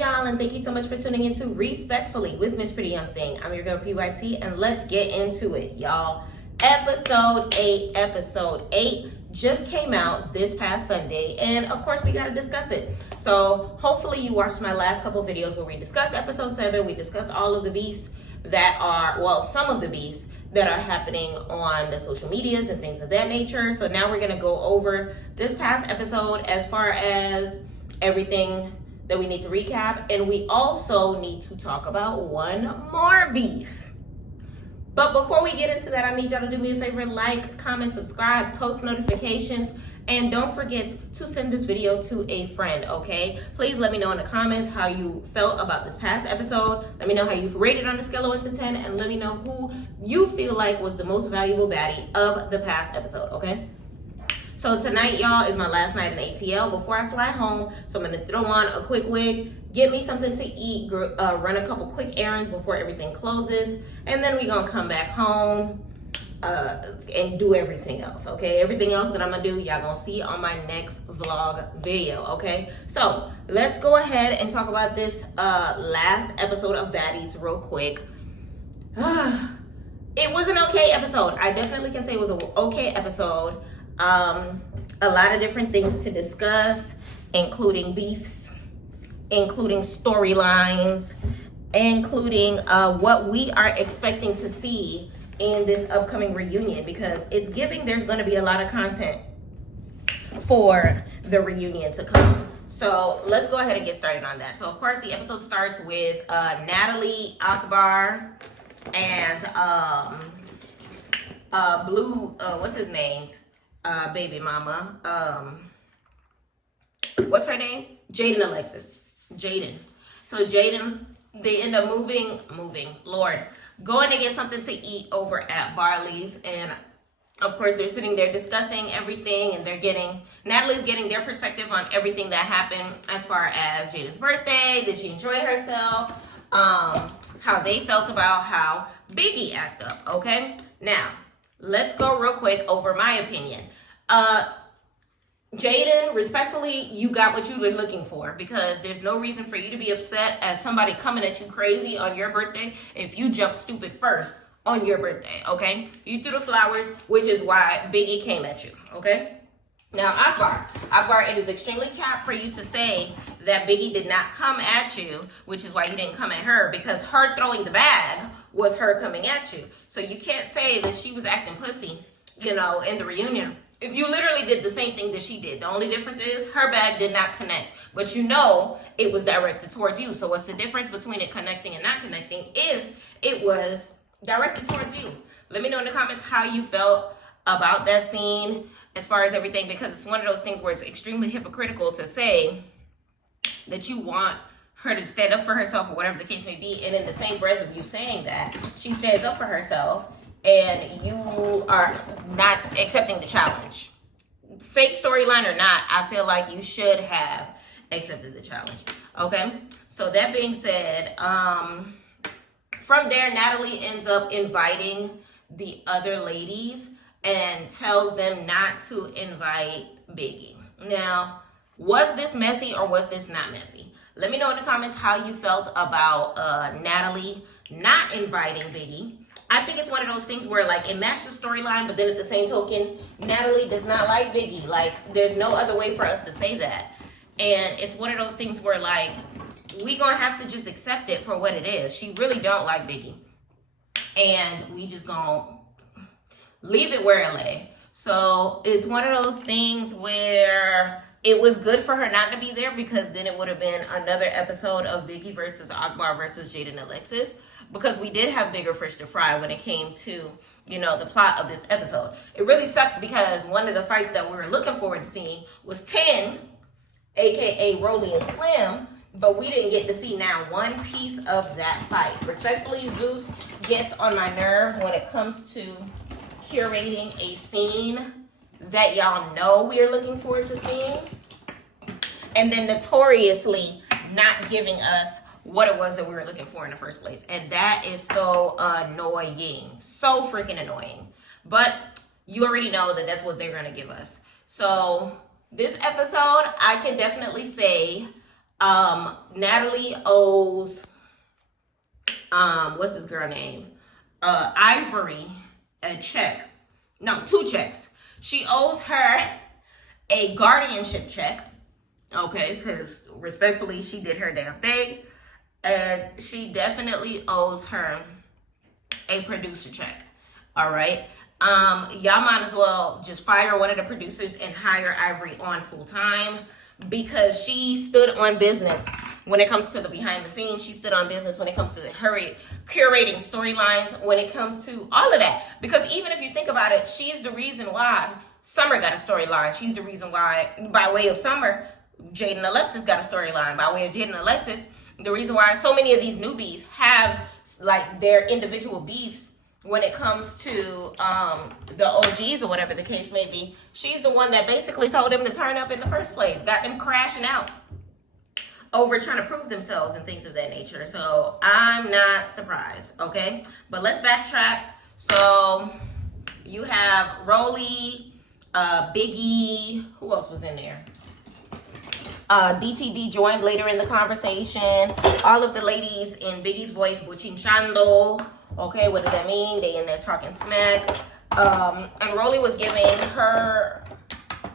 y'all, and thank you so much for tuning into Respectfully with Miss Pretty Young Thing. I'm your girl PYT, and let's get into it, y'all. Episode 8 just came out this past Sunday, and of course we got to discuss it. So hopefully you watched my last couple videos where we discussed episode 7. We discussed all of the beefs that are, well, some of the beefs that are happening on the social medias and things of that nature. So now we're going to go over this past episode as far as everything that we need to recap, and we also need to talk about one more beef. But before we get into that, I need y'all to do me a favor: like, comment, subscribe, post notifications, and don't forget to send this video to a friend, okay? Please let me know in the comments how you felt about this past episode. Let me know how you've rated on a scale of 1 to 10, and let me know who you feel like was the most valuable baddie of the past episode, okay? So tonight, y'all, is my last night in ATL before I fly home. So I'm gonna throw on a quick wig, get me something to eat, run a couple quick errands before everything closes, and then we're gonna come back home and do everything else, okay? Everything else that I'm gonna do, y'all gonna see on my next vlog video, okay? So let's go ahead and talk about this last episode of Baddies real quick. It was an okay episode. I definitely can say it was an okay episode. A lot of different things to discuss, including beefs, including storylines, including what we are expecting to see in this upcoming reunion, because it's giving there's going to be a lot of content for the reunion to come. So let's go ahead and get started on that. So of course the episode starts with Natalie, Akbar, and Blue, what's his name? Baby mama, what's her name? Jaden Alexis. Jaden. So Jaden, they end up moving, Lord, going to get something to eat over at Barley's, and of course they're sitting there discussing everything, and Natalie's getting their perspective on everything that happened as far as Jaden's birthday. Did she enjoy herself? How they felt about how Biggie acted up, okay? Now, let's go real quick over my opinion. Jaden, respectfully, you got what you've been looking for, because there's no reason for you to be upset as somebody coming at you crazy on your birthday if you jumped stupid first on your birthday, okay? You threw the flowers, which is why Biggie came at you, okay? Now, Akbar, it is extremely cap for you to say that Biggie did not come at you, which is why you didn't come at her, because her throwing the bag was her coming at you. So you can't say that she was acting pussy, in the reunion, if you literally did the same thing that she did. The only difference is her bag did not connect, but it was directed towards you. So what's the difference between it connecting and not connecting if it was directed towards you? Let me know in the comments how you felt about that scene as far as everything, because it's one of those things where it's extremely hypocritical to say that you want her to stand up for herself or whatever the case may be, and in the same breath of you saying that she stands up for herself and you are not accepting the challenge. Fake storyline or not, I feel like you should have accepted the challenge, okay? So that being said, from there, Natalie ends up inviting the other ladies and tells them not to invite Biggie. Now, was this messy or was this not messy? Let me know in the comments how you felt about Natalie not inviting Biggie. I think it's one of those things where, it matched the storyline, but then at the same token, Natalie does not like Biggie. There's no other way for us to say that. And it's one of those things where, we gonna have to just accept it for what it is. She really don't like Biggie. And we just gonna leave it where it lay. So it's one of those things where it was good for her not to be there, because then it would have been another episode of Biggie versus Akbar versus Jaden Alexis, because we did have bigger fish to fry when it came to, the plot of this episode. It really sucks because one of the fights that we were looking forward to seeing was 10, aka Rolly and Slim, but we didn't get to see now one piece of that fight. Respectfully, Zeus gets on my nerves when it comes to curating a scene that y'all know we are looking forward to seeing, and then notoriously not giving us what it was that we were looking for in the first place. And that is so annoying. So freaking annoying. But you already know that that's what they're going to give us. So this episode, I can definitely say Natalie owes, what's this girl name? Ivory a check. No, 2 checks. She owes her a guardianship check. Okay, because respectfully, she did her damn thing. And she definitely owes her a producer check. All right. Y'all might as well just fire one of the producers and hire Ivory on full time, because she stood on business when it comes to the behind the scenes. She stood on business when it comes to her curating storylines, when it comes to all of that. Because even if you think about it, she's the reason why Summer got a storyline. She's the reason why, by way of Summer, Jaden and Alexis got a storyline. By way of Jaden and Alexis, the reason why so many of these newbies have like their individual beefs when it comes to the OGs or whatever the case may be. She's the one that basically told them to turn up in the first place, got them crashing out over trying to prove themselves and things of that nature. So I'm not surprised, okay? But let's backtrack. So you have Rolly, Biggie, who else was in there? DTB joined later in the conversation. All of the ladies in Biggie's voice, buchinchando. Okay, what does that mean? They in there talking smack. And Rolly was giving her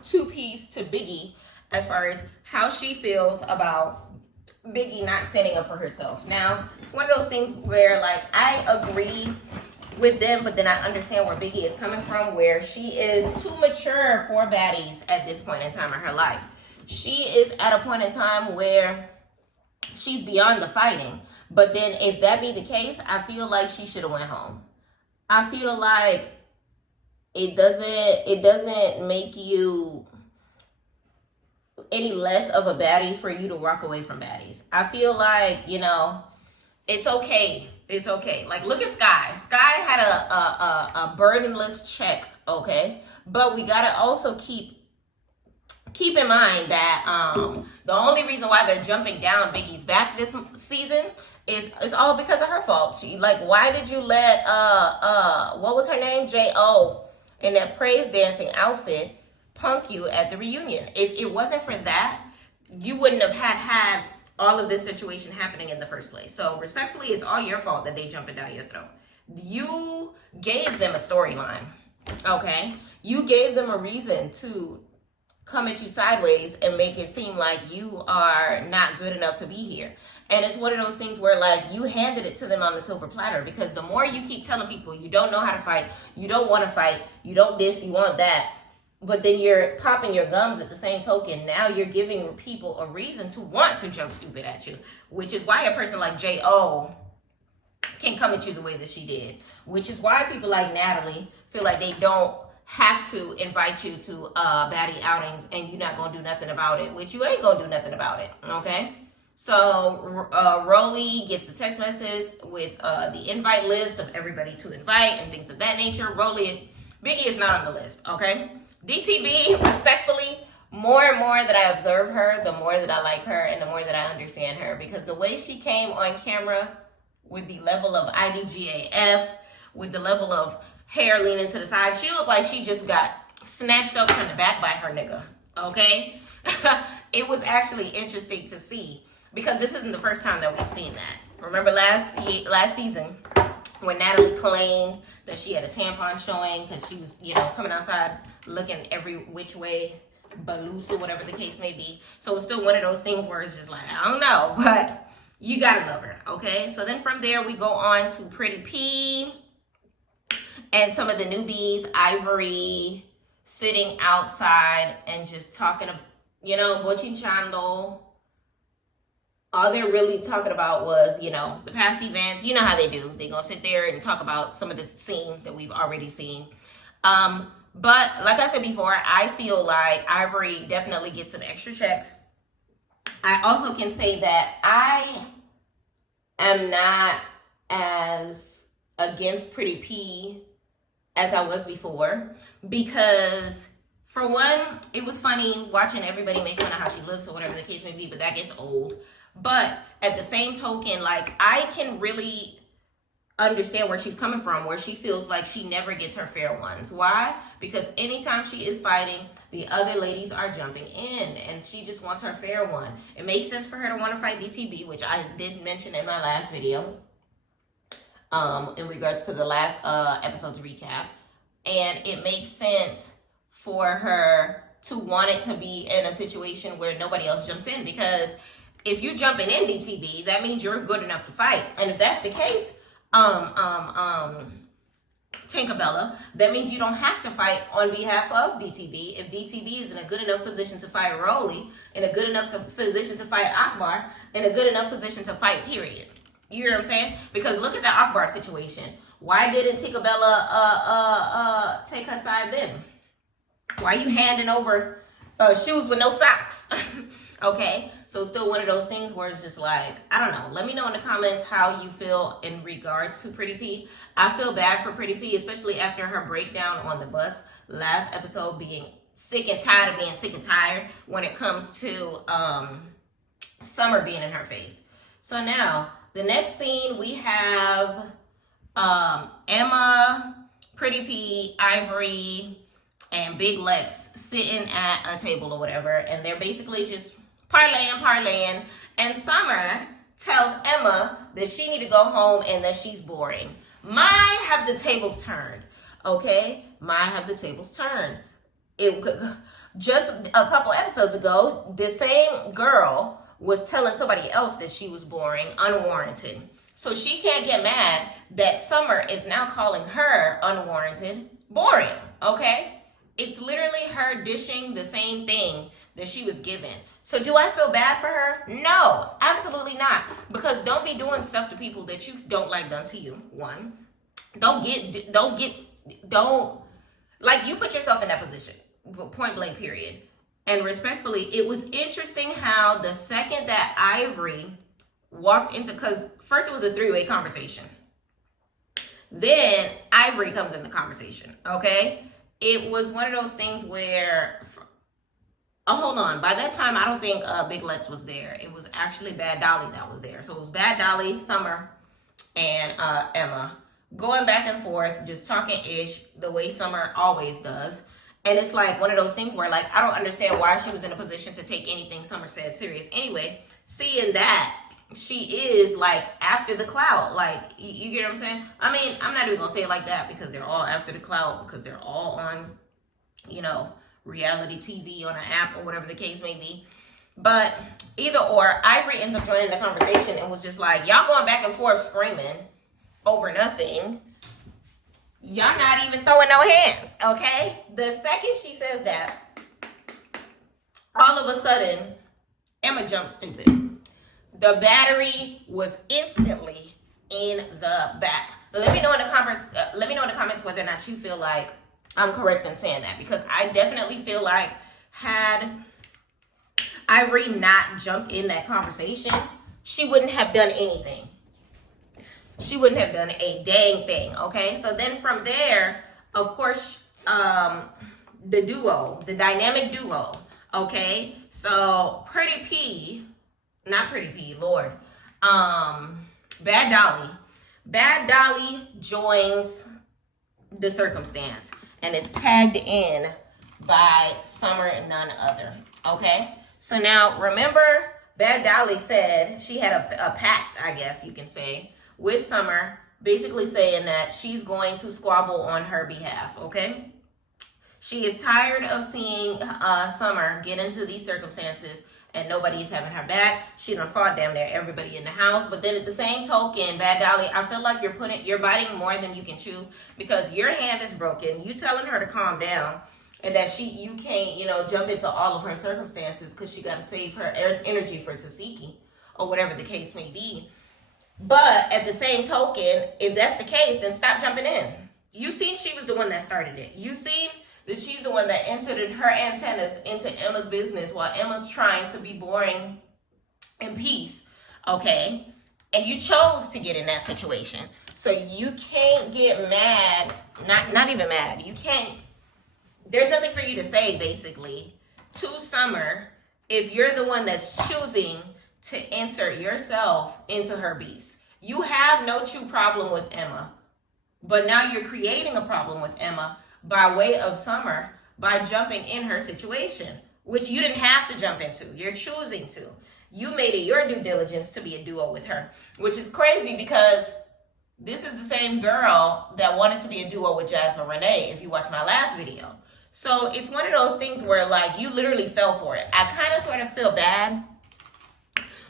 2-piece to Biggie as far as how she feels about Biggie not standing up for herself. Now, it's one of those things where, like, I agree with them, but then I understand where Biggie is coming from, where she is too mature for Baddies at this point in time in her life. She is at a point in time where she's beyond the fighting. But then if that be the case, I feel like she should have went home. I feel like it doesn't make you any less of a baddie for you to walk away from Baddies. I feel like, you know, it's okay. It's okay. Like, look at Sky. Sky had a burdenless check, okay? But we gotta also keep in mind that the only reason why they're jumping down Biggie's back this season is it's all because of her fault. She, like, why did you let what was her name, J.O. in that praise dancing outfit punk you at the reunion? If it wasn't for that, you wouldn't have had all of this situation happening in the first place. So respectfully, it's all your fault that they jumping down your throat. You gave them a storyline, okay? You gave them a reason to come at you sideways and make it seem like you are not good enough to be here. And it's one of those things where, like, you handed it to them on the silver platter, because the more you keep telling people you don't know how to fight, you don't want to fight, you don't this, you want that, but then you're popping your gums at the same token, now you're giving people a reason to want to jump stupid at you, which is why a person like J.O. can come at you the way that she did, which is why people like Natalie feel like they don't have to invite you to baddie outings and you're not gonna do nothing about it, which you ain't gonna do nothing about it, okay? So Rolly gets the text message with the invite list of everybody to invite and things of that nature. Biggie is not on the list, okay? DTB, respectfully, more and more that I observe her, the more that I like her and the more that I understand her, because the way she came on camera with the level of IDGAF, with the level of hair leaning to the side, she looked like she just got snatched up from the back by her nigga, okay? It was actually interesting to see, because this isn't the first time that we've seen that. Remember last season when Natalie claimed that she had a tampon showing because she was, you know, coming outside looking every which way but loose or whatever the case may be. So it's still one of those things where it's just like, I don't know, but you gotta love her, okay? So then from there we go on to Pretty P and some of the newbies, Ivory, sitting outside and just talking, you know, bochinchando. All they're really talking about was, you know, the past events. You know how they do. They're going to sit there and talk about some of the scenes that we've already seen. But like I said before, I feel like Ivory definitely gets some extra checks. I also can say that I am not as against Pretty P as I was before, because for one, it was funny watching everybody make fun of how she looks or whatever the case may be, but that gets old. But at the same token, like, I can really understand where she's coming from, where she feels like she never gets her fair ones. Why? Because anytime she is fighting, the other ladies are jumping in, and she just wants her fair one. It makes sense for her to want to fight DTB, which I did mention in my last video, in regards to the last episode's recap. And it makes sense for her to want it to be in a situation where nobody else jumps in, because if you jumping in DTB, that means you're good enough to fight. And if that's the case, Tinkerbella, that means you don't have to fight on behalf of DTB. If DTB is in a good enough position to fight Rolly, in a good enough position to fight Akbar, in a good enough position to fight, period. You hear what I'm saying? Because look at the Akbar situation. Why didn't Tinkerbella take her side then? Why are you handing over shoes with no socks? Okay, so it's still one of those things where it's just like, I don't know. Let me know in the comments how you feel in regards to Pretty P. I feel bad for Pretty P, especially after her breakdown on the bus last episode, being sick and tired of being sick and tired when it comes to Summer being in her face. So now, the next scene, we have Emma, Pretty P, Ivory, and Big Lex sitting at a table or whatever, and they're basically just parlaying, and Summer tells Emma that she need to go home and that she's boring. My have the tables turned, okay? My have the tables turned. Just a couple episodes ago, the same girl was telling somebody else that she was boring, unwarranted. So she can't get mad that Summer is now calling her unwarranted boring, okay? It's literally her dishing the same thing that she was given. So do I feel bad for her? No, absolutely not. Because don't be doing stuff to people that you don't like done to you. One, don't like, you put yourself in that position, point blank, period. And respectfully, it was interesting how the second that Ivory walked into, because first it was a three-way conversation. Then Ivory comes in the conversation, okay? It was one of those things where, oh, hold on. By that time, I don't think Big Lex was there. It was actually Bad Dolly that was there. So it was Bad Dolly, Summer, and Emma going back and forth, just talking ish the way Summer always does. And it's like one of those things where, like, I don't understand why she was in a position to take anything Summer said serious. Anyway, seeing that she is, like, after the clout. Like, you get what I'm saying? I mean, I'm not even going to say it like that, because they're all after the clout, because they're all on, you know, reality TV on an app or whatever the case may be. But either or, Ivory ends up joining the conversation and was just like, y'all going back and forth screaming over nothing. Y'all not even throwing no hands, okay? The second she says that, all of a sudden, Emma jumps stupid. The battery was instantly in the back. Let me know in the comments. Let me know in the comments whether or not you feel like I'm correct in saying that, because I definitely feel like had Ivory not jumped in that conversation, she wouldn't have done anything. She wouldn't have done a dang thing. Okay, so then from there, of course, the duo, the dynamic duo. Okay, so Pretty P. Not Pretty P, Lord. Bad Dolly joins the circumstance and is tagged in by Summer and none other. Okay? So now, remember, Bad Dolly said she had a pact, I guess you can say, with Summer, basically saying that she's going to squabble on her behalf. Okay? She is tired of seeing Summer get into these circumstances and nobody's having her back. She done fought damn near everybody in the house. But then at the same token, Bad Dolly, I feel like you're biting more than you can chew, because your hand is broken. You telling her to calm down, and that you can't, jump into all of her circumstances because she got to save her energy for Tasiki or whatever the case may be. But at the same token, if that's the case, then stop jumping in. You seen she was the one that started it. You seen that she's the one that inserted her antennas into Emma's business while Emma's trying to be boring and peace, okay? And you chose to get in that situation. So you can't get mad, not even mad. You can't, there's nothing for you to say, basically, to Summer if you're the one that's choosing to insert yourself into her beefs. You have no true problem with Emma, but now you're creating a problem with Emma by way of Summer by jumping in her situation, which you didn't have to jump into. You're choosing to. You made it your due diligence to be a duo with her, which is crazy because this is the same girl that wanted to be a duo with Jasmine Renee, if you watched my last video. So it's one of those things where, like, you literally fell for it. I kind of sort of feel bad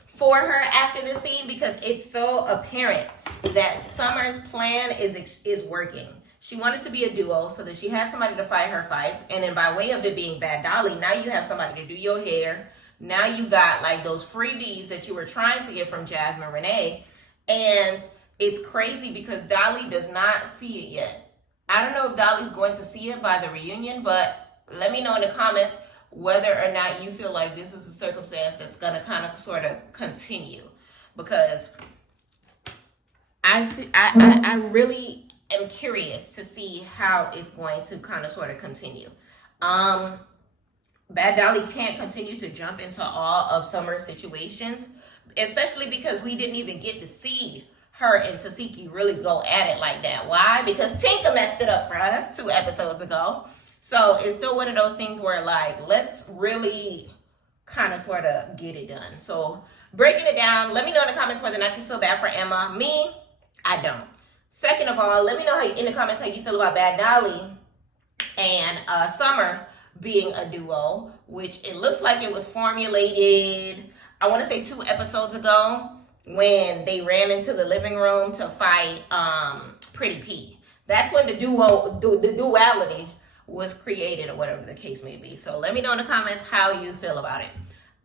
for her after this scene because it's so apparent that Summer's plan is working. She wanted to be a duo so that she had somebody to fight her fights. And then by way of it being Bad Dolly, now you have somebody to do your hair. Now you got like those freebies that you were trying to get from Jasmine Renee. And it's crazy because Dolly does not see it yet. I don't know if Dolly's going to see it by the reunion, but let me know in the comments whether or not you feel like this is a circumstance that's going to kind of sort of continue. Because I really am curious to see how it's going to kind of sort of continue. Bad Dolly can't continue to jump into all of Summer's situations, especially because we didn't even get to see her and Tasiki really go at it like that. Why? Because Tinka messed it up for us 2 episodes ago. So it's still one of those things where, like, let's really kind of sort of get it done. So breaking it down, let me know in the comments whether or not you feel bad for Emma. Me, I don't. Second of all, let me know in the comments how you feel about Bad Dolly and Summer being a duo, which it looks like it was formulated, I want to say 2 episodes ago, when they ran into the living room to fight Pretty P. That's when the duality was created, or whatever the case may be. So let me know in the comments how you feel about it.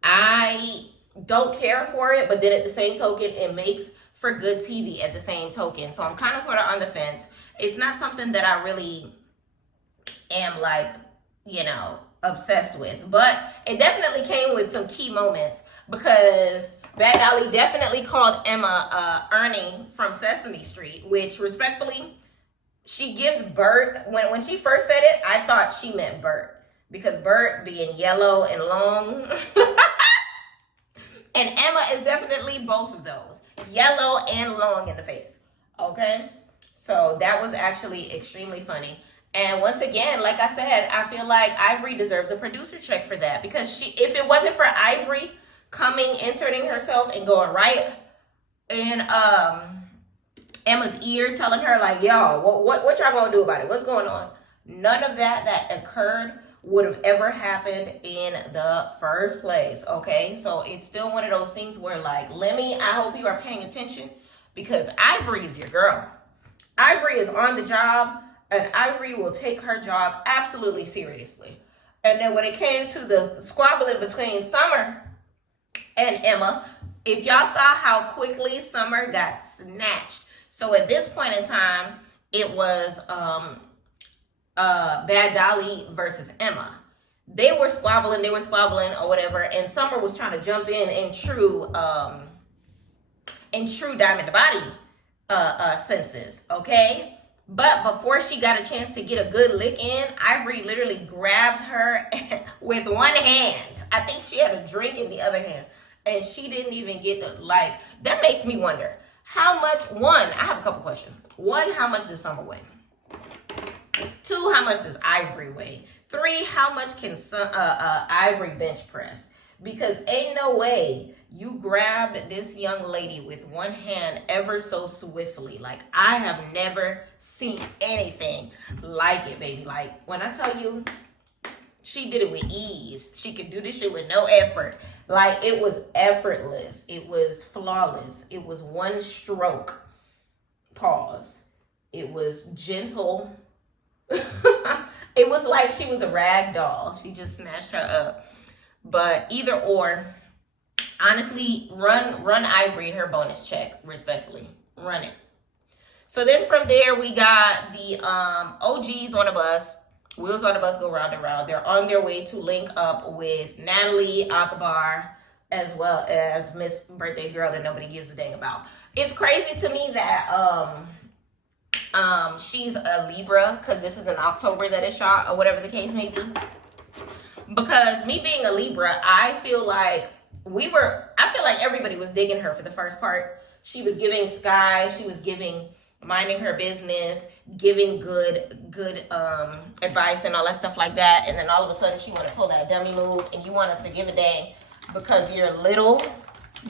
I don't care for it, but then at the same token, it makes for good TV at the same token. So I'm kind of sort of on the fence. It's not something that I really am, like, you know, obsessed with. But it definitely came with some key moments because Bad Dolly definitely called Emma Ernie from Sesame Street, which respectfully, she gives Bert, when she first said it, I thought she meant Bert, because Bert being yellow and long. And Emma is definitely both of those, yellow and long in the face, okay? So that was actually extremely funny. And once again, like I said, I feel like Ivory deserves a producer check for that, because if it wasn't for Ivory coming, inserting herself and going right in Emma's ear, telling her like, yo, what y'all gonna do about it? What's going on? None of that occurred would have ever happened in the first place, okay? So it's still one of those things where, like, I hope you are paying attention, because Ivory is your girl. Ivory is on the job, and Ivory will take her job absolutely seriously. And then when it came to the squabbling between Summer and Emma, if y'all saw how quickly Summer got snatched. So at this point in time, it was Bad Dolly versus Emma. They were squabbling or whatever, and Summer was trying to jump in true Diamond the Body senses, okay? But before she got a chance to get a good lick in, Ivory literally grabbed her with one hand. I think she had a drink in the other hand, and she didn't even get the, like, that makes me wonder how much. One, I have a couple questions. One, how much does Summer weigh? 2, how much does Ivory weigh? 3, how much can Ivory bench press? Because ain't no way you grabbed this young lady with one hand ever so swiftly. Like, I have never seen anything like it, baby. Like, when I tell you, she did it with ease. She could do this shit with no effort. Like, it was effortless. It was flawless. It was one stroke. Pause. It was gentle. It was like she was a rag doll. She just snatched her up. But either or, honestly, run Ivory her bonus check, respectfully. Run it. So then from there, we got the OGs on a bus. Wheels on the bus go round and round. They're on their way to link up with Natalie, Akbar, as well as Miss Birthday Girl that nobody gives a dang about. It's crazy to me that she's a Libra, because this is in October that it's shot, or whatever the case may be. Because me being a Libra, I feel like everybody was digging her for the first part. She was giving Sky, she was giving minding her business, giving good advice and all that stuff like that. And then all of a sudden she want to pull that dummy move and you want us to give a dang because you're little.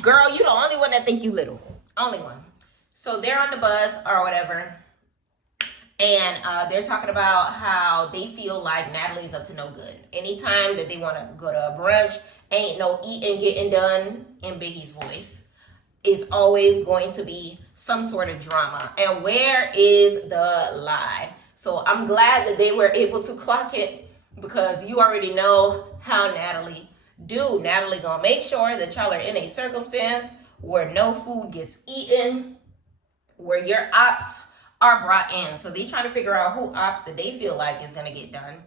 Girl, you the only one that think you little. Only one. So they're on the bus or whatever. And they're talking about how they feel like Natalie's up to no good. Anytime that they want to go to a brunch, ain't no eating getting done, in Biggie's voice. It's always going to be some sort of drama. And where is the lie? So I'm glad that they were able to clock it, because you already know how Natalie do. Natalie gonna make sure that y'all are in a circumstance where no food gets eaten, where your ops are brought in. So they trying to figure out who ops that they feel like is gonna get done.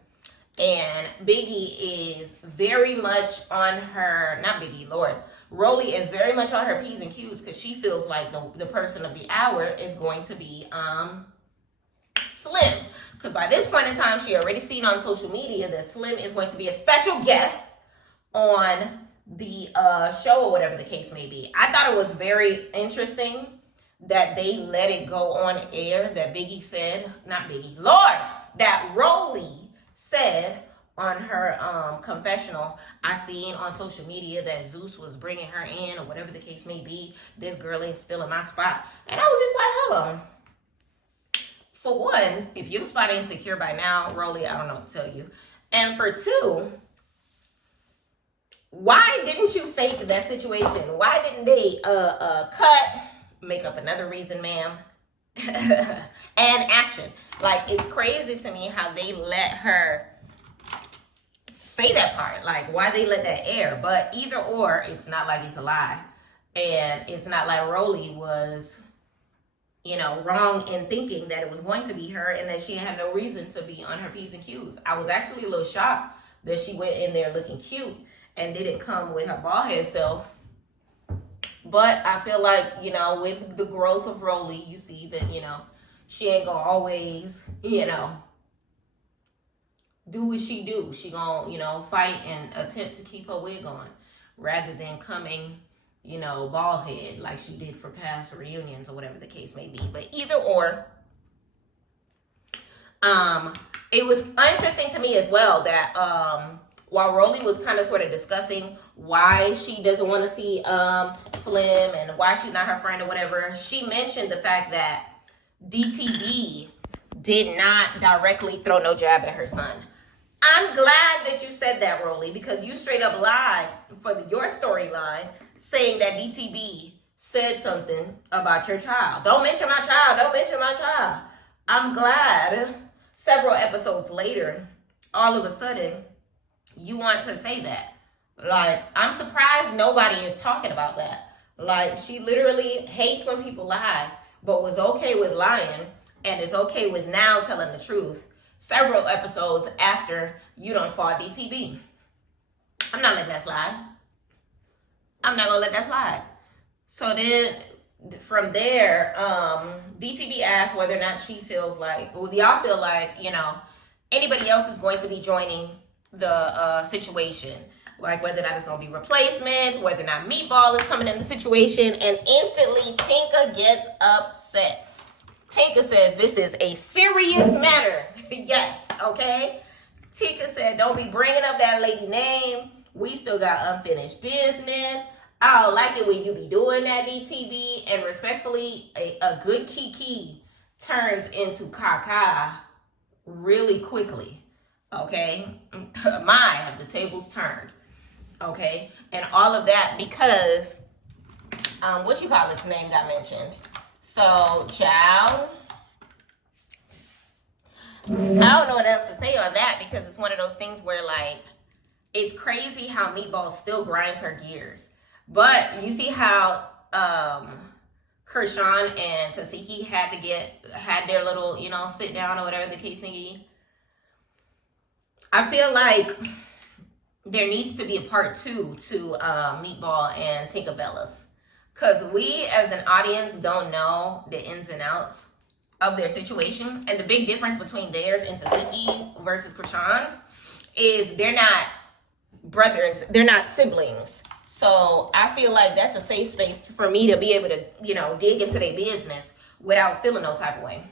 And Biggie is very much on her, not Biggie, Lord. Rolly is very much on her P's and Q's because she feels like the person of the hour is going to be Slim. Because by this point in time, she already seen on social media that Slim is going to be a special guest on the show or whatever the case may be. I thought it was very interesting that they let it go on air, that Biggie said, not Biggie, Lord, that Rolly said on her confessional, I seen on social media that Zeus was bringing her in or whatever the case may be. This girl ain't still in my spot. And I was just like, hold on. For one, if your spot ain't secure by now, Rolly, I don't know what to tell you. And for two, why didn't you fake that situation? Why didn't they cut, make up another reason, ma'am, and action? Like, it's crazy to me how they let her say that part. Like, why they let that air? But either or, it's not like it's a lie. And it's not like Rolly was, wrong in thinking that it was going to be her and that she had no reason to be on her P's and Q's. I was actually a little shocked that she went in there looking cute and didn't come with her bald head self. But I feel like, with the growth of Rolly, you see that, she ain't gonna always, do what she do. She gonna, fight and attempt to keep her wig on rather than coming, bald head like she did for past reunions or whatever the case may be. But either or, it was interesting to me as well that while Rolly was kind of sort of discussing why she doesn't want to see Slim and why she's not her friend or whatever, she mentioned the fact that Dtb did not directly throw no jab at her son. I'm glad that you said that, Rolly, because you straight up lied for your storyline saying that Dtb said something about your child. Don't mention my child. Don't mention my child. I'm glad several episodes later, all of a sudden, you want to say that. Like, I'm surprised nobody is talking about that. Like, she literally hates when people lie, but was okay with lying and is okay with now telling the truth several episodes after you done fought Dtb. I'm not letting that slide. I'm not gonna let that slide. So then from there, Dtb asked whether or not she feels like, well, y'all feel like, anybody else is going to be joining the situation. Like whether or not it's going to be replacements, whether or not Meatball is coming in the situation. And instantly, Tinka gets upset. Tinka says this is a serious matter. Yes, okay? Tinka said, don't be bringing up that lady name. We still got unfinished business. I don't like it when you be doing that, Dtb. And respectfully, a good Kiki turns into Kaka really quickly. Okay? Have the tables turned. Okay? And all of that because, its name got mentioned. So, child, I don't know what else to say on that because it's one of those things where, like, it's crazy how Meatball still grinds her gears. But you see how Kershawn and Tasiki had their little, sit down or whatever the case may be. I feel like there needs to be a part 2 to Meatball and Tinkerbellas. Because we as an audience don't know the ins and outs of their situation. And the big difference between theirs and Tasiki versus Kershawn's is they're not brothers, they're not siblings. So I feel like that's a safe space for me to be able to, dig into their business without feeling no type of way.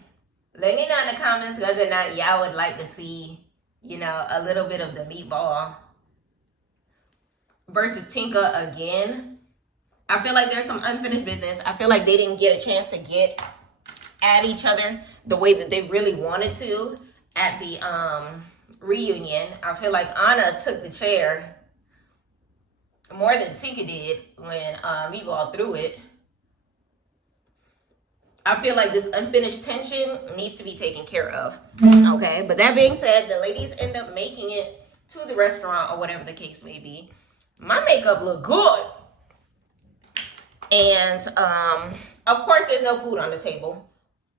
Let me know in the comments whether or not y'all would like to see, a little bit of the meatball versus Tinka again. I feel like there's some unfinished business. I feel like they didn't get a chance to get at each other the way that they really wanted to at the reunion. I feel like Anna took the chair more than Tinka did when Meatball threw it. I feel like this unfinished tension needs to be taken care of. Okay, but that being said, the ladies end up making it to the restaurant or whatever the case may be. My makeup looked good. And of course there's no food on the table.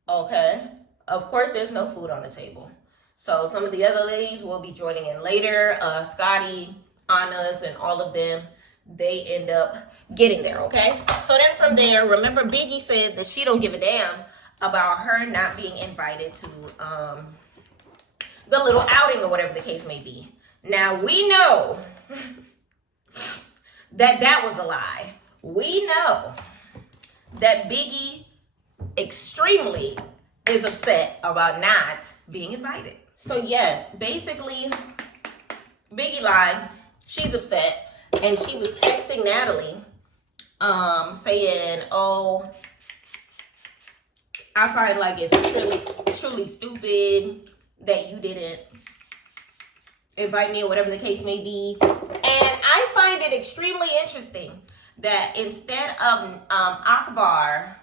Okay, of course there's no food on the table. So some of the other ladies will be joining in later. Scotty, Anna's, and all of them, they end up getting there, okay? So then from there, remember Biggie said that she don't give a damn about her not being invited to the little outing or whatever the case may be. Now, we know that was a lie. We know that Biggie extremely is upset about not being invited. So yes, basically, Biggie lied. She's upset. And she was texting Natalie, saying, "Oh, I find like it's truly stupid that you didn't invite me," or whatever the case may be. And I find it extremely interesting that instead of Akbar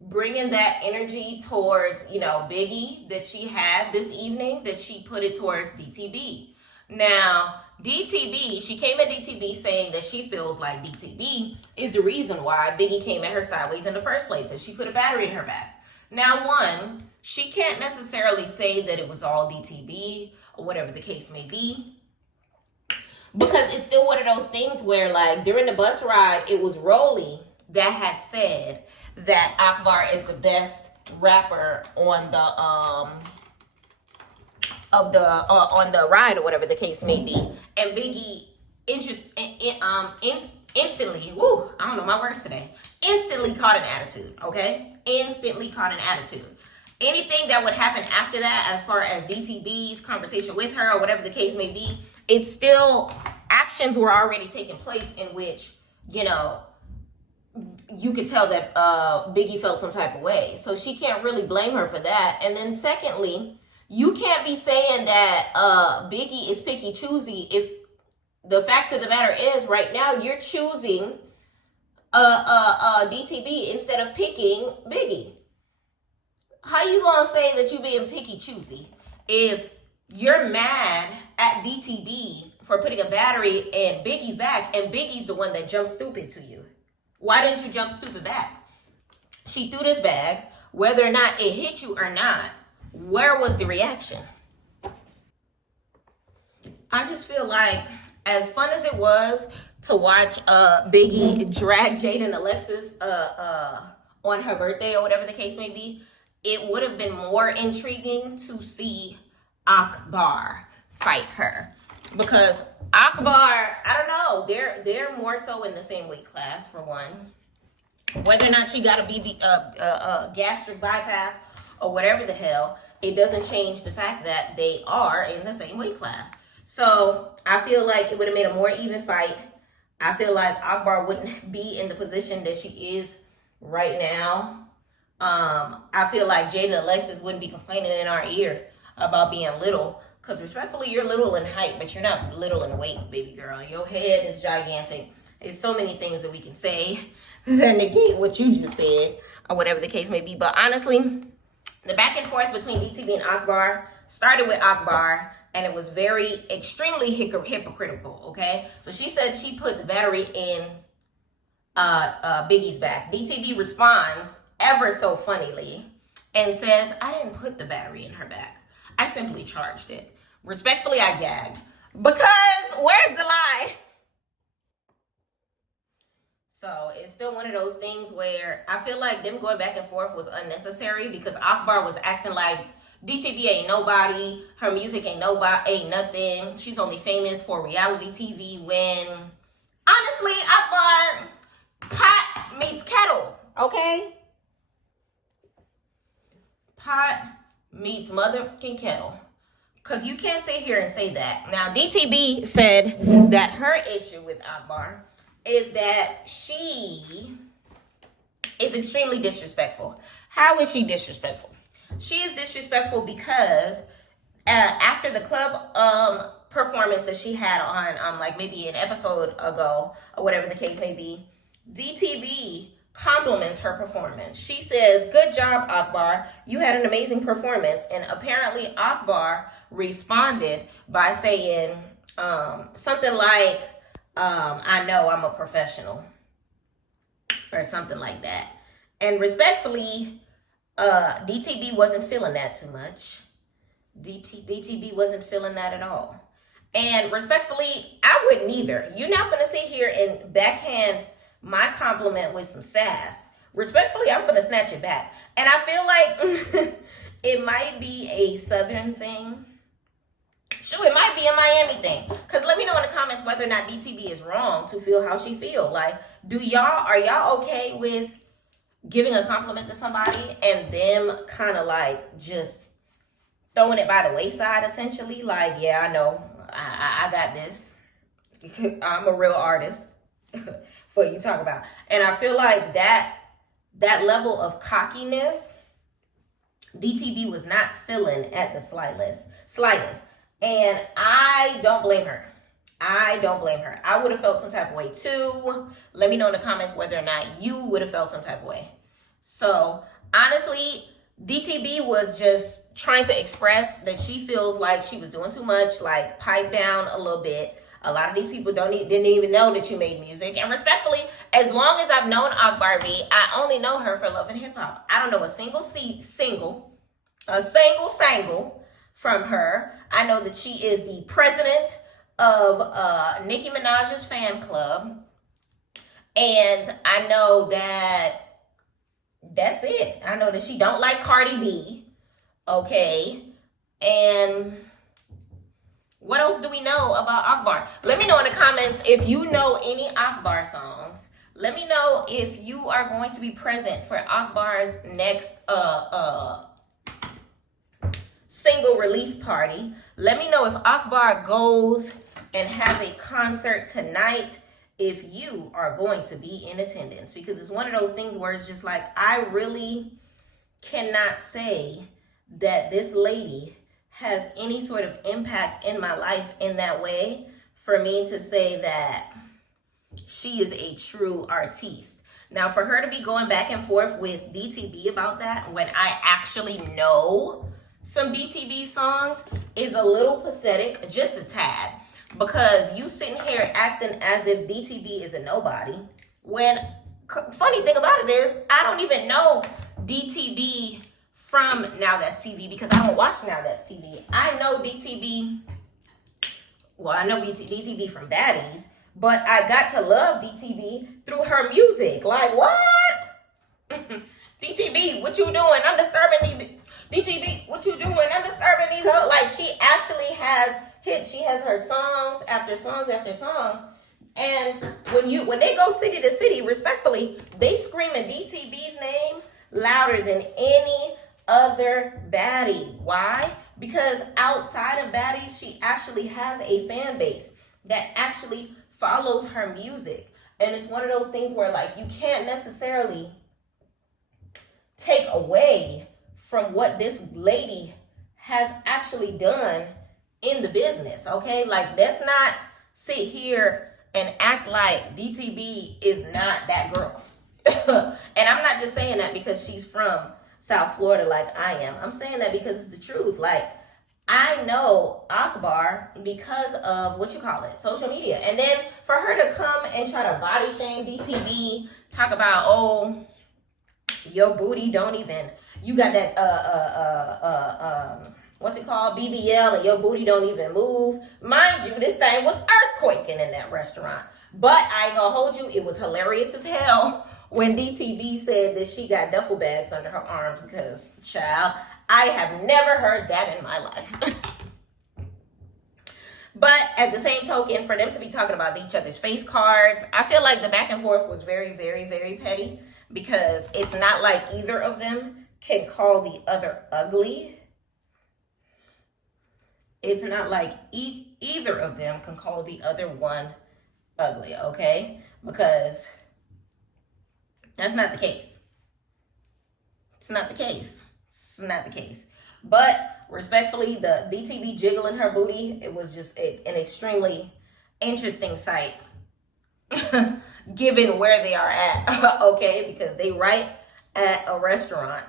bringing that energy towards, Biggie that she had this evening, that she put it towards DTB. Now, DTB, she came at DTB saying that she feels like DTB is the reason why Biggie came at her sideways in the first place, and she put a battery in her back. Now, one, she can't necessarily say that it was all DTB or whatever the case may be, because it's still one of those things where, like, during the bus ride, it was Rolly that had said that Akbar is the best rapper on the ride or whatever the case may be. And Biggie instantly, I don't know my words today, instantly caught an attitude, okay? Instantly caught an attitude. Anything that would happen after that, as far as DTB's conversation with her or whatever the case may be, it's still, actions were already taking place in which, you could tell that Biggie felt some type of way. So she can't really blame her for that. And then secondly, you can't be saying that Biggie is picky choosy if the fact of the matter is right now you're choosing DTB instead of picking Biggie. How you gonna say that you being picky choosy if you're mad at DTB for putting a battery in Biggie's back and Biggie's the one that jumped stupid to you? Why didn't you jump stupid back? She threw this bag, whether or not it hit you or not. Where was the reaction? I just feel like, as fun as it was to watch Biggie drag Jaden Alexis on her birthday or whatever the case may be, it would have been more intriguing to see Akbar fight her. Because Akbar, I don't know, they're more so in the same weight class, for one. Whether or not she got a gastric bypass or whatever the hell, it doesn't change the fact that they are in the same weight class. So I feel like it would have made a more even fight. I feel like Akbar wouldn't be in the position that she is right now. I feel like Jaden Alexis wouldn't be complaining in our ear about being little. Because respectfully, you're little in height, but you're not little in weight, baby girl. Your head is gigantic. There's so many things that we can say that negate what you just said, or whatever the case may be. But honestly, the back and forth between Dtb and Akbar started with Akbar, and it was extremely hypocritical, okay? So she said she put the battery in Biggie's back. Dtb responds ever so funnily and says, "I didn't put the battery in her back. I simply charged it." Respectfully, I gagged. Because where's the lie? So it's still one of those things where I feel like them going back and forth was unnecessary, because Akbar was acting like DTB ain't nobody, her music ain't nothing, she's only famous for reality TV, when Honestly, Akbar, pot meets kettle, okay? Pot meets motherfucking kettle. Because you can't sit here and say that. Now, DTB said that her issue with Akbar is that she is extremely disrespectful. How is she disrespectful? She is disrespectful because after the club performance that she had on like maybe an episode ago or whatever the case may be, DTB compliments her performance. She says, "Good job, Akbar. You had an amazing performance." And apparently Akbar responded by saying something like, "I know I'm a professional," or something like that. And respectfully, DTB wasn't feeling that too much. DTB wasn't feeling that at all. And respectfully, I wouldn't either. You're not gonna sit here and backhand my compliment with some sass. Respectfully, I'm gonna snatch it back. And I feel like it might be a Southern thing. Shoot, it might be a Miami thing. Because let me know in the comments whether or not DTB is wrong to feel how she feel. Like, are y'all okay with giving a compliment to somebody and them kind of like just throwing it by the wayside, essentially? Like, yeah, I know, I got this. I'm a real artist. For you talk about. And I feel like that level of cockiness, DTB was not feeling at the slightest. And I don't blame her. I would have felt some type of way too. Let me know in the comments whether or not you would have felt some type of way. So honestly, DTB was just trying to express that she feels like she was doing too much, like pipe down a little bit. A lot of these people didn't even know that you made music. And respectfully, as long as I've known Akbar B, I only know her for Love and Hip Hop. I don't know a single from her. I know that she is the president of Nicki Minaj's fan club. And I know that that's it. I know that she don't like Cardi B. Okay. And what else do we know about Akbar? Let me know in the comments if you know any Akbar songs. Let me know if you are going to be present for Akbar's next single release party. Let me know if Akbar goes and has a concert tonight, if you are going to be in attendance. Because it's one of those things where it's just like, I really cannot say that this lady has any sort of impact in my life in that way for me to say that she is a true artiste. Now, for her to be going back and forth with DTB about that when I actually know some DTB songs is a little pathetic, just a tad, because you sitting here acting as if DTB is a nobody when funny thing about it is I don't even know DTB from Now That's TV because I don't watch Now That's TV. I know DTB, well, I know DTB from Baddies, but I got to love DTB through her music. Like, what? DTB, what you doing? I'm disturbing these. DTB, what you doing? I'm disturbing these hoes. Like, she actually has hits. She has her songs after songs after songs. And when they go city to city, respectfully, they screaming DTB's name louder than any other baddie. Why? Because outside of Baddies, she actually has a fan base that actually follows her music. And it's one of those things where, like, you can't necessarily take away from what this lady has actually done in the business, okay? Like, let's not sit here and act like DTB is not that girl. And I'm not just saying that because she's from South Florida like I am. I'm saying that because it's the truth. Like, I know Akbar because of social media. And then for her to come and try to body shame DTB, talk about, oh, your booty don't even, you got that BBL, and your booty don't even move. Mind you, this thing was earthquaking in that restaurant. But I ain't gonna hold you, it was hilarious as hell when DTB said that she got duffel bags under her arms because, child, I have never heard that in my life. But at the same token, for them to be talking about each other's face cards, I feel like the back and forth was very, very, very petty, because it's not like either of them can call the other ugly. It's not like either of them can call the other one ugly, okay? Because that's not the case. It's not the case. It's not the case. But respectfully, the DTB jiggling her booty, it was just an extremely interesting sight, given where they are at, okay? Because they right at a restaurant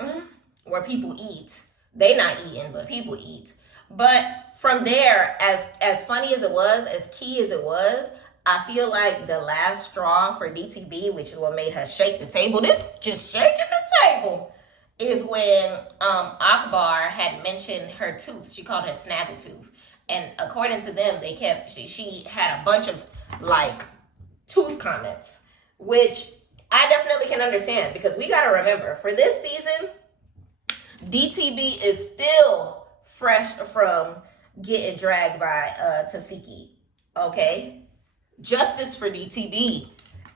where people eat. They not eating, but people eat. But from there, as funny as it was, as key as it was, I feel like the last straw for DTB, which is what made her shake the table, just shaking the table, is when Akbar had mentioned her tooth. She called her snaggletooth. And according to them, she had a bunch of like tooth comments, which I definitely can understand, because we got to remember, for this season, DTB is still fresh from getting dragged by Tasiki, okay? Justice for DTB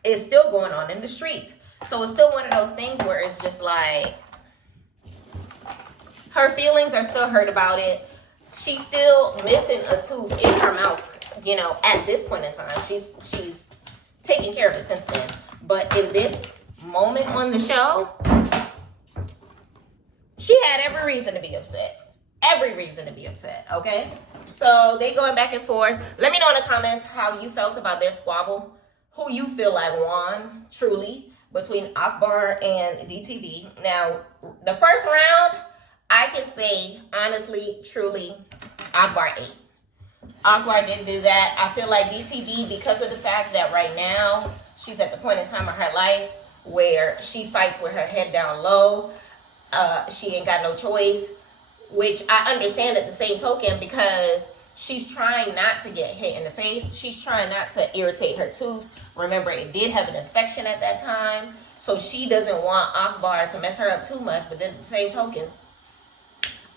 is still going on in the streets. So it's still one of those things where it's just like, her feelings are still hurt about it. She's still missing a tooth in her mouth, you know, at this point in time. She's taking care of it since then. But in this moment on the show, she had every reason to be upset. Every reason to be upset, okay? So they going back and forth. Let me know in the comments how you felt about their squabble. Who you feel like won, truly, between Akbar and DTB. Now, the first round, I can say, honestly, truly, Akbar ate. Akbar didn't do that. I feel like DTB, because of the fact that right now, she's at the point in time of her life where she fights with her head down low. She ain't got no choice, which I understand at the same token, because she's trying not to get hit in the face. She's trying not to irritate her tooth. Remember, it did have an infection at that time, so she doesn't want Akbar to mess her up too much. But then at the same token,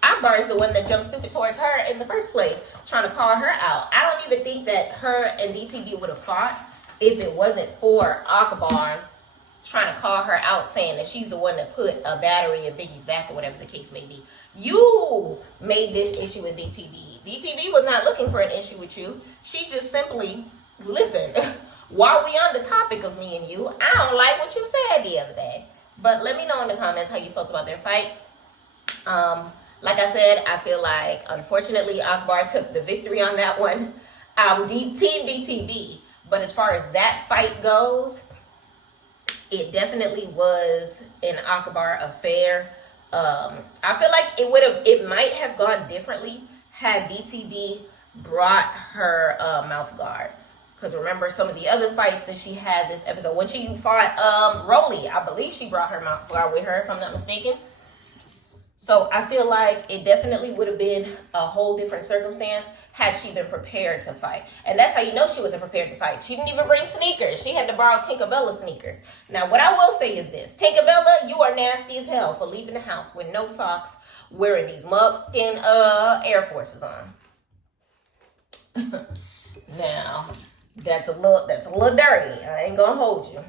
Akbar is the one that jumped stupid towards her in the first place, trying to call her out. I don't even think that her and DTB would have fought if it wasn't for Akbar trying to call her out, saying that she's the one that put a battery in Biggie's back, or whatever the case may be. You made this issue with DTB. DTB was not looking for an issue with you. She just simply, listen, while we on the topic of me and you, I don't like what you said the other day. But let me know in the comments how you felt about their fight. Like I said, I feel like, unfortunately, Akbar took the victory on that one. Team DTB. But as far as that fight goes, it definitely was an Akbar affair. I feel like it might have gone differently had DTB brought her mouth guard. Because remember, some of the other fights that she had this episode, when she fought Rolly, I believe she brought her mouth guard with her, if I'm not mistaken. So I feel like it definitely would have been a whole different circumstance had she been prepared to fight. And that's how you know she wasn't prepared to fight. She didn't even bring sneakers. She had to borrow Tinkerbella sneakers. Now, what I will say is this. Tinkerbella, you are nasty as hell for leaving the house with no socks, wearing these motherfucking Air Forces on. Now, that's a little dirty. I ain't gonna hold you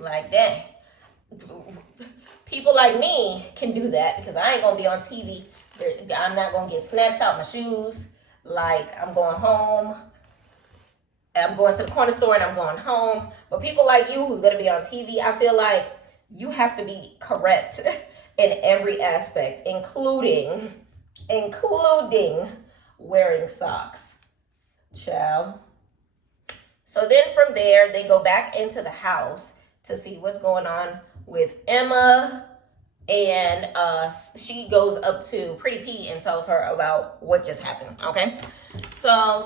like that. People like me can do that, because I ain't gonna be on TV. I'm not gonna get snatched out my shoes. Like, I'm going home. I'm going to the corner store and I'm going home. But people like you who's gonna be on TV, I feel like you have to be correct in every aspect, including wearing socks. Child. So then from there, they go back into the house to see what's going on with Emma, and she goes up to Pretty P and tells her about what just happened, okay? So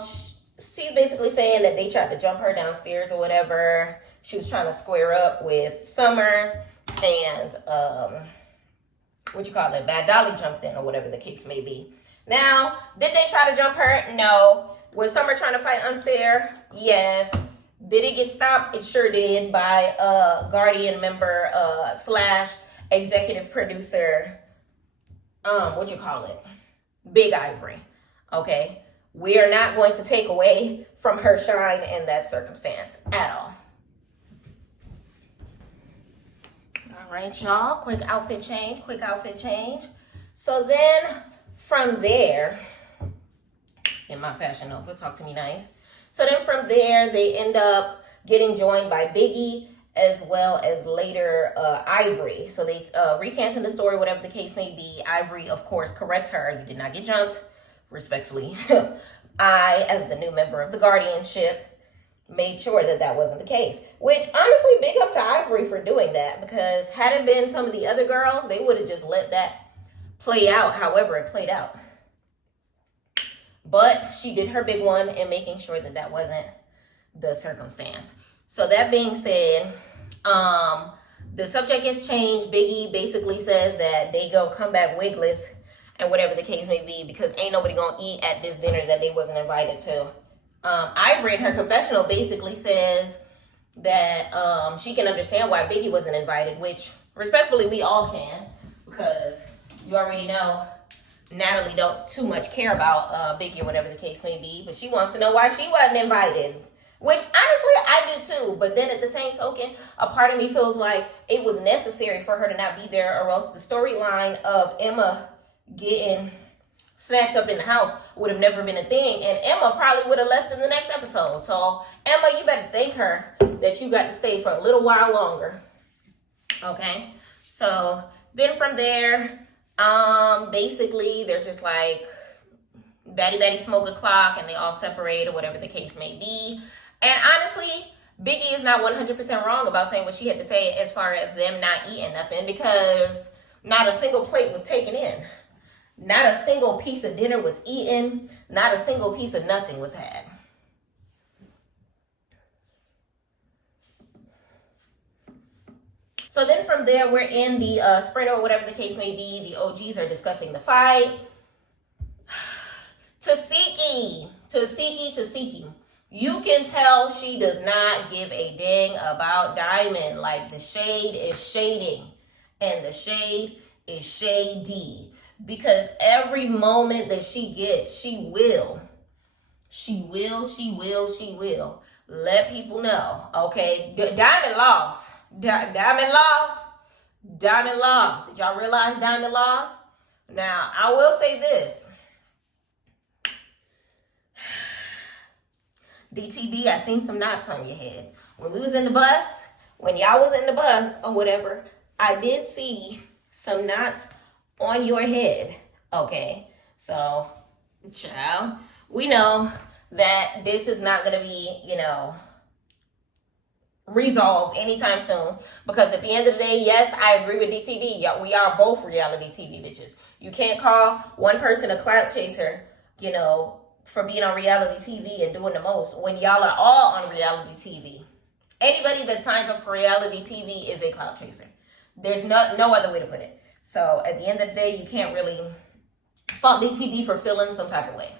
she's basically saying that they tried to jump her downstairs or whatever. She was trying to square up with Summer, and Bad Dolly jumped in, or whatever the case may be. Now, did they try to jump her? No. Was Summer trying to fight unfair? Yes. Did it get stopped? It sure did, by Guardian member / executive producer, Big Ivory, okay? We are not going to take away from her shine in that circumstance at all. All right, y'all. Quick outfit change. So then from there, in my fashion notebook, talk to me nice. So then from there, they end up getting joined by Biggie as well as later Ivory. So they recanting the story, whatever the case may be. Ivory, of course, corrects her. You did not get jumped. Respectfully, I, as the new member of the guardianship, made sure that that wasn't the case. Which, honestly, big up to Ivory for doing that, because had it been some of the other girls, they would have just let that play out however it played out. But she did her big one in making sure that that wasn't the circumstance. So that being said, the subject gets changed. Biggie basically says that they go come back wigless and whatever the case may be, because ain't nobody gonna eat at this dinner that they wasn't invited to. Ivory in her confessional basically says that she can understand why Biggie wasn't invited, which respectfully we all can, because you already know Natalie don't too much care about Biggie or whatever the case may be, but she wants to know why she wasn't invited, which honestly I did too. But then at the same token, a part of me feels like it was necessary for her to not be there, or else the storyline of Emma getting snatched up in the house would have never been a thing, and Emma probably would have left in the next episode. So Emma, you better thank her that you got to stay for a little while longer. Okay, so then from there, basically they're just like Baddy smoke a clock, and they all separate or whatever the case may be. And honestly, Biggie is not 100% wrong about saying what she had to say as far as them not eating nothing, because not a single plate was taken in. Not a single piece of dinner was eaten. Not a single piece of nothing was had. So then from there, we're in the sprint or whatever the case may be. The OGs are discussing the fight. Tasiki. You can tell she does not give a dang about Diamond. Like, the shade is shading. And the shade is shady. Because every moment that she gets, she will let people know. Okay, Diamond lost. Diamond lost. Did y'all realize Diamond lost? Now, I will say this. DTB, I seen some knots on your head. When we was in the bus, when y'all was in the bus or whatever, I did see some knots on your head. Okay, so, child, we know that this is not going to be, resolved anytime soon, because at the end of the day, yes, I agree with DTV. We are both reality TV bitches. You can't call one person a clout chaser, for being on reality TV and doing the most, when y'all are all on reality TV. Anybody that signs up for reality TV is a clout chaser. There's no other way to put it. So at the end of the day, you can't really fault DTV for feeling some type of way.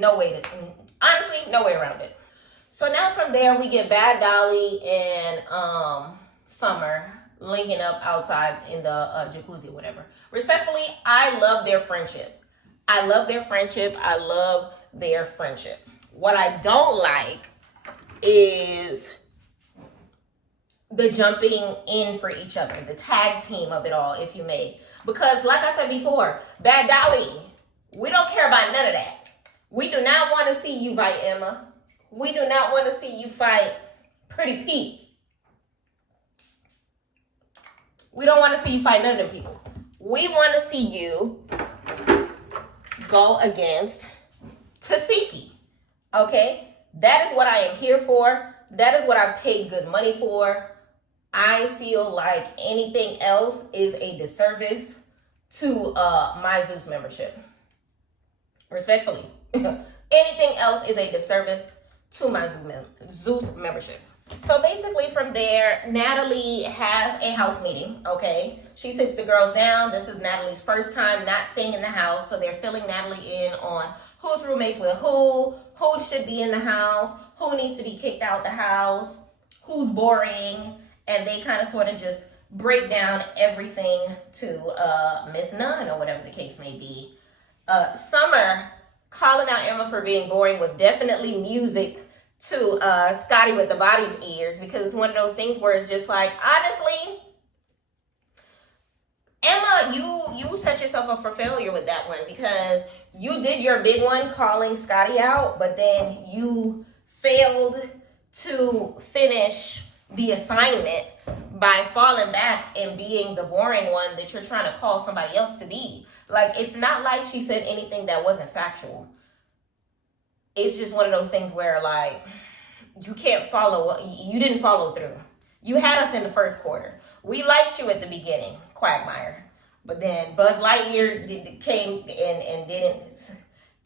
Honestly, no way around it. So now from there, we get Bad Dolly and Summer linking up outside in the jacuzzi or whatever. Respectfully, I love their friendship. What I don't like is the jumping in for each other, the tag team of it all, if you may. Because like I said before, Bad Dolly, we don't care about none of that. We do not want to see you fight Emma. We do not want to see you fight Pretty Pete. We don't want to see you fight none of them people. We want to see you go against Tasiki. Okay? That is what I am here for. That is what I've paid good money for. I feel like anything else is a disservice to my Zeus membership. Respectfully. Anything else is a disservice to my Zeus membership. So basically from there, Natalie has a house meeting, okay? She sits the girls down. This is Natalie's first time not staying in the house, so they're filling Natalie in on who's roommates with who should be in the house, who needs to be kicked out the house, who's boring, and they kind of sort of just break down everything to Miss Nunn or whatever the case may be. Summer calling out Emma for being boring was definitely music to Scotty with the Baddies' ears, because it's one of those things where it's just like, honestly, Emma, you set yourself up for failure with that one, because you did your big one calling Scotty out, but then you failed to finish the assignment by falling back and being the boring one that you're trying to call somebody else to be. Like, it's not like she said anything that wasn't factual. It's just one of those things where, like, you didn't follow through. You had us in the first quarter. We liked you at the beginning, Quagmire. But then Buzz Lightyear came and didn't.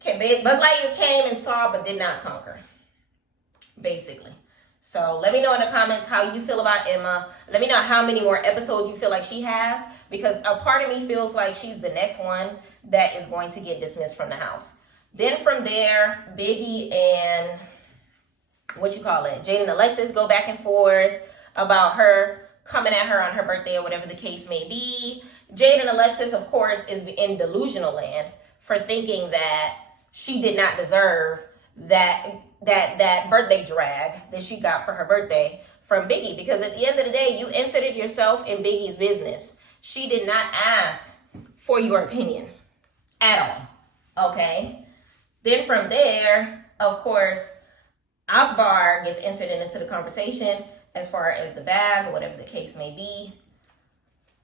Buzz Lightyear came and saw but did not conquer, basically. So let me know in the comments how you feel about Emma. Let me know how many more episodes you feel like she has, because a part of me feels like she's the next one that is going to get dismissed from the house. Then from there, Biggie and Jaden and Alexis go back and forth about her coming at her on her birthday or whatever the case may be. Jaden and Alexis, of course, is in delusional land for thinking that she did not deserve that birthday drag that she got for her birthday from Biggie, because at the end of the day, you inserted yourself in Biggie's business. She did not ask for your opinion at all, okay? Then from there, of course, Akbar gets inserted into the conversation as far as the bag or whatever the case may be.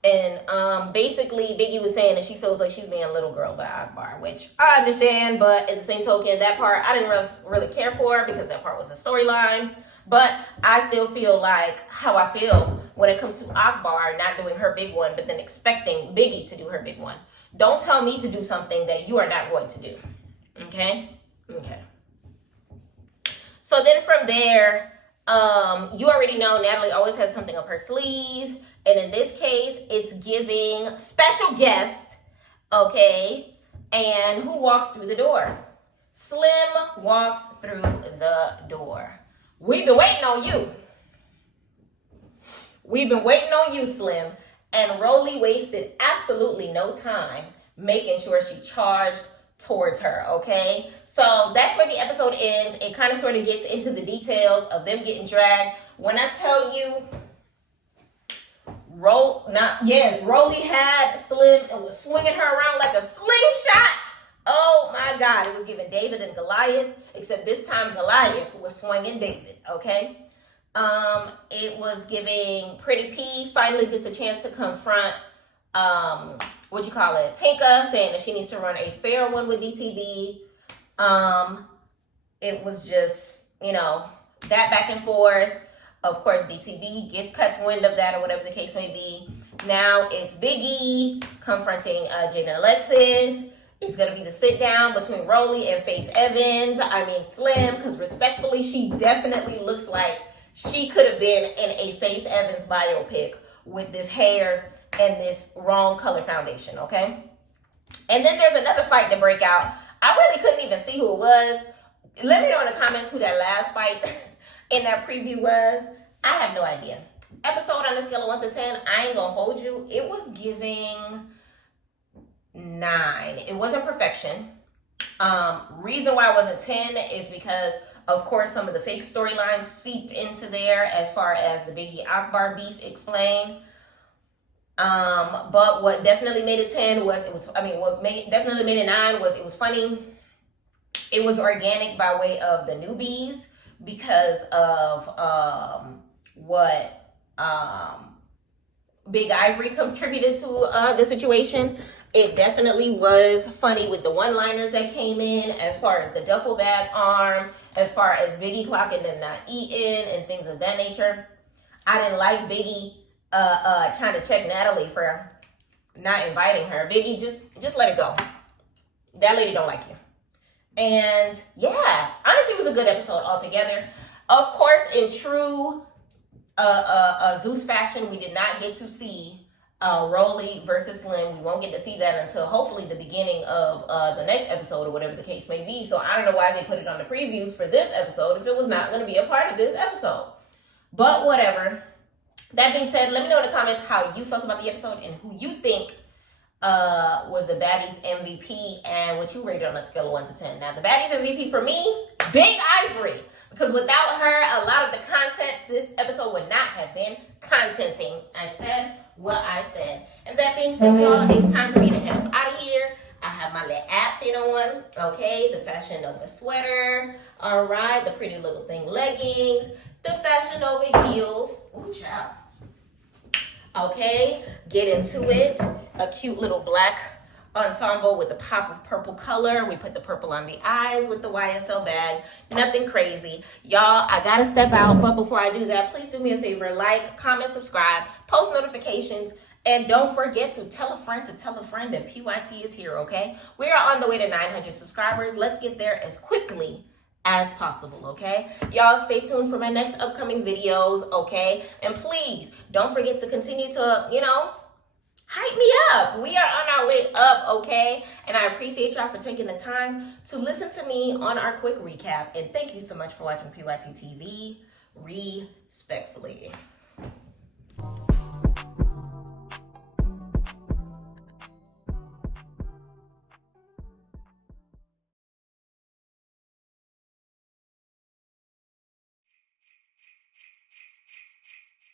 And basically, Biggie was saying that she feels like she's being a little girl by Akbar, which I understand, but at the same token, that part I didn't really care for, because that part was a storyline. But I still feel like how I feel when it comes to Akbar not doing her big one, but then expecting Biggie to do her big one. Don't tell me to do something that you are not going to do. Okay? Okay. So then from there, you already know Natalie always has something up her sleeve. And in this case, it's giving special guest, okay? And who walks through the door? Slim walks through the door. We've been waiting on you. We've been waiting on you, Slim. And Rolly wasted absolutely no time making sure she charged towards her, okay? So that's where the episode ends. It kind of sort of gets into the details of them getting dragged. When I tell you, Rolly had Slim and was swinging her around like a slingshot. Oh my God, it was giving David and Goliath, except this time Goliath was swinging David, okay? It was giving Pretty P finally gets a chance to confront, Tinka, saying that she needs to run a fair one with DTB. It was just, that back and forth. Of course, DTB cuts wind of that or whatever the case may be. Now it's Biggie confronting Jaden and Alexis. It's going to be the sit down between Rolly and Faith Evans. Slim, because respectfully, she definitely looks like she could have been in a Faith Evans biopic with this hair and this wrong color foundation, okay? And then there's another fight to break out. I really couldn't even see who it was. Let me know in the comments who that last fight in that preview was. I have no idea. Episode on a scale of 1 to 10, I ain't gonna hold you. It was giving 9. It wasn't perfection. Reason why it wasn't 10 is because, of course, some of the fake storylines seeped into there as far as the Biggie Akbar beef explained. But what definitely made it 10 was definitely made it 9 was it was funny. It was organic by way of the newbies because of what Big Ivory contributed to the situation. It definitely was funny with the one-liners that came in as far as the duffel bag arms, as far as Biggie clocking them not eating and things of that nature. I didn't like Biggie trying to check Natalie for not inviting her. Biggie, just let it go. That lady don't like you. And yeah, honestly, it was a good episode altogether. Of course, in true Zeus fashion, we did not get to see Rolly versus Slim. We won't get to see that until hopefully the beginning of the next episode or whatever the case may be. So I don't know why they put it on the previews for this episode if it was not going to be a part of this episode. But whatever. That being said, let me know in the comments how you felt about the episode and who you think was the Baddies MVP, and what you rated on a scale of 1 to 10. Now, the Baddies MVP for me, Big Ivory. Because without her, a lot of the content, this episode would not have been contenting. I said what I said. And that being said, y'all, it's time for me to head up out of here. I have my little outfit on, okay? The Fashion Nova sweater, all right? The pretty little thing leggings, the Fashion Nova heels. Ooh, child. Okay, get into it. A cute little black ensemble with a pop of purple color. We put the purple on the eyes with the YSL bag. Nothing crazy. Y'all, I gotta step out, but before I do that, please do me a favor. Like, comment, subscribe, post notifications, and don't forget to tell a friend that PYT is here, okay? We are on the way to 900 subscribers. Let's get there as quickly as possible, okay? Y'all stay tuned for my next upcoming videos, okay? And please, don't forget to continue to, hype me up. We are on our way up, okay? And I appreciate y'all for taking the time to listen to me on our quick recap. And thank you so much for watching PYT TV. Respectfully.